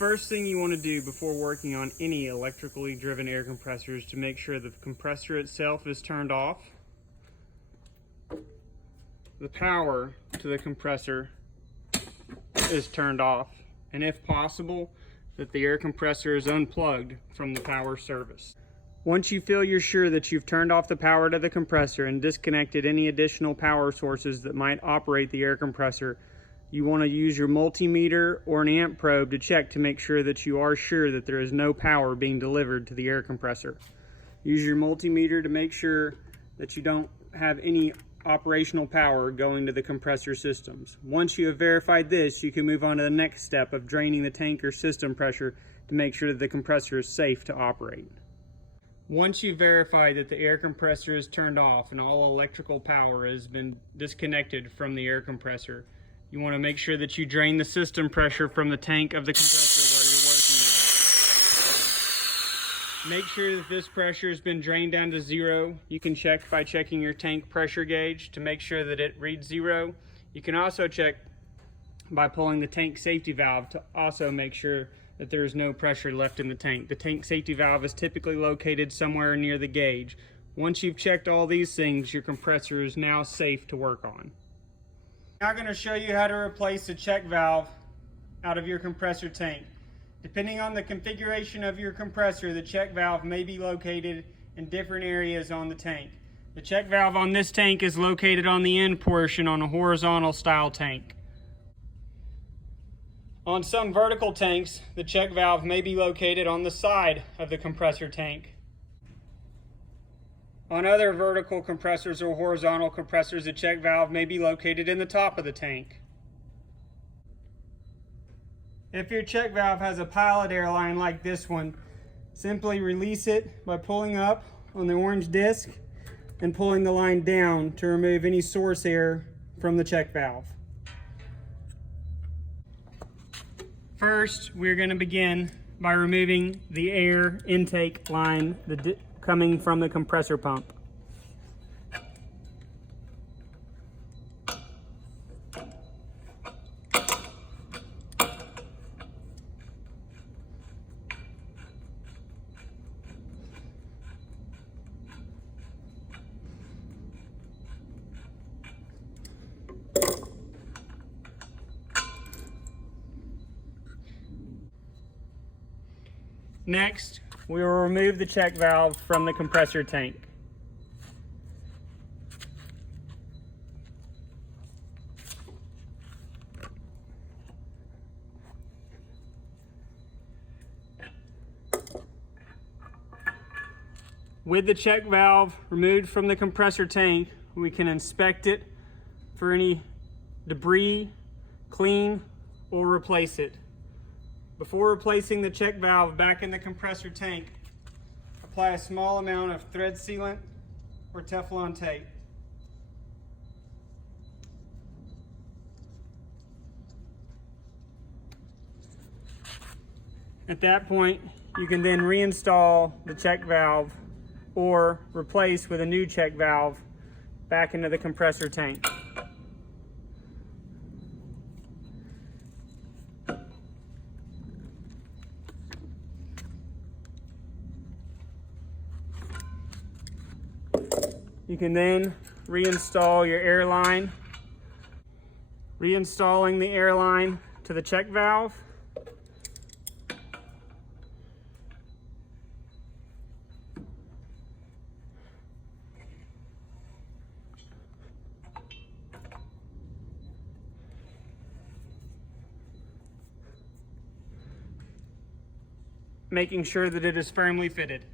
first thing you want to do before working on any electrically driven air compressor is to make sure the compressor itself is turned off, the power to the compressor is turned off, and if possible, that the air compressor is unplugged from the power service. Once you feel you're sure that you've turned off the power to the compressor and disconnected any additional power sources that might operate the air compressor, you want to use your multimeter or an amp probe to check to make sure that you are sure that there is no power being delivered to the air compressor. Use your multimeter to make sure that you don't have any operational power going to the compressor systems. Once you have verified this, you can move on to the next step of draining the tank or system pressure to make sure that the compressor is safe to operate. Once you verify that the air compressor is turned off and all electrical power has been disconnected from the air compressor, you want to make sure that you drain the system pressure from the tank of the compressor where you're working with. Make sure that this pressure has been drained down to zero. You can check by checking your tank pressure gauge to make sure that it reads zero. You can also check by pulling the tank safety valve to also make sure that there is no pressure left in the tank. The tank safety valve is typically located somewhere near the gauge. Once you've checked all these things, your compressor is now safe to work on. Now I'm going to show you how to replace the check valve out of your compressor tank. Depending on the configuration of your compressor, the check valve may be located in different areas on the tank. The check valve on this tank is located on the end portion on a horizontal style tank. On some vertical tanks, the check valve may be located on the side of the compressor tank. On other vertical compressors or horizontal compressors, the check valve may be located in the top of the tank. If your check valve has a pilot air line like this one, simply release it by pulling up on the orange disc and pulling the line down to remove any source air from the check valve. First, we're going to begin by removing the air intake line coming from the compressor pump. Next, we will remove the check valve from the compressor tank. With the check valve removed from the compressor tank, we can inspect it for any debris, clean, or replace it. Before replacing the check valve back in the compressor tank, apply a small amount of thread sealant or Teflon tape. At that point, you can then reinstall the check valve or replace with a new check valve back into the compressor tank. You can then reinstall your air line. Reinstalling the air line to the check valve. Making sure that it is firmly fitted.